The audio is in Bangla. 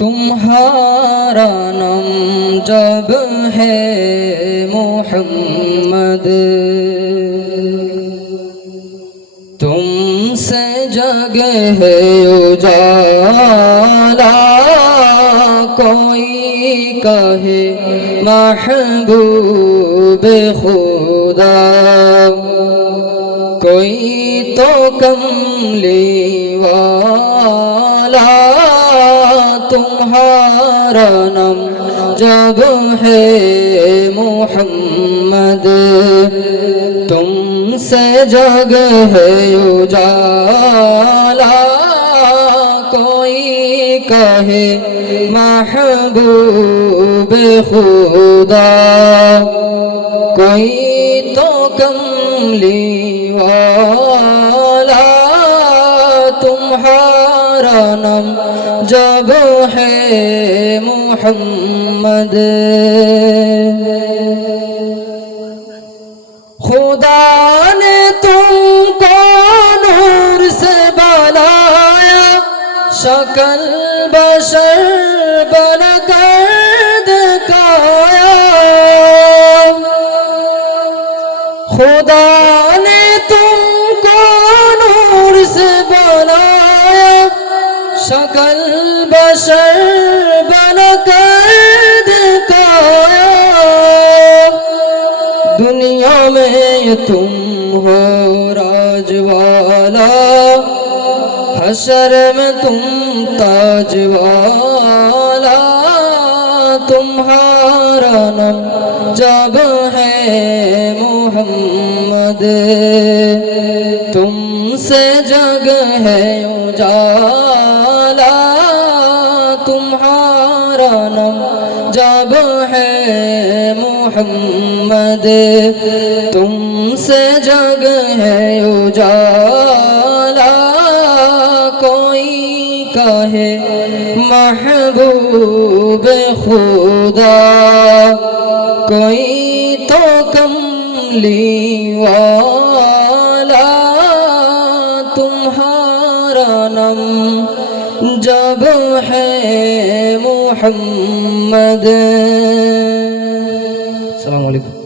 तुम्हारा नम जब है मोहम्मद तुमसे जग है उजाला कोई कहे महबूब खुदा कोई तो कमली वाला तुम्हारा नाम जब है मोहम्मद तुमसे जग है उजाला कोई कहे महबूब खुदा कोई तो कमली वाला প্রণম জব হে মোহাম্মদ খুদা নে তুমকো নূর সে বানায়া সকল বশর বনা खुदा ने तुमको नूर से সকল বসর बनकर दुनिया में तुम हो राजवाला हशर में तुम ताजवाला तुम्हारा नाम जब है मोहम्मद तुमसे जग है उजाला تمہارا نم جب ہے محمد تم سے جگ ہے اجالا کوئی کہے محبوب خدا کوئی تو کم والا জনম জব হে মোহাম্মদ সালামালাইকুম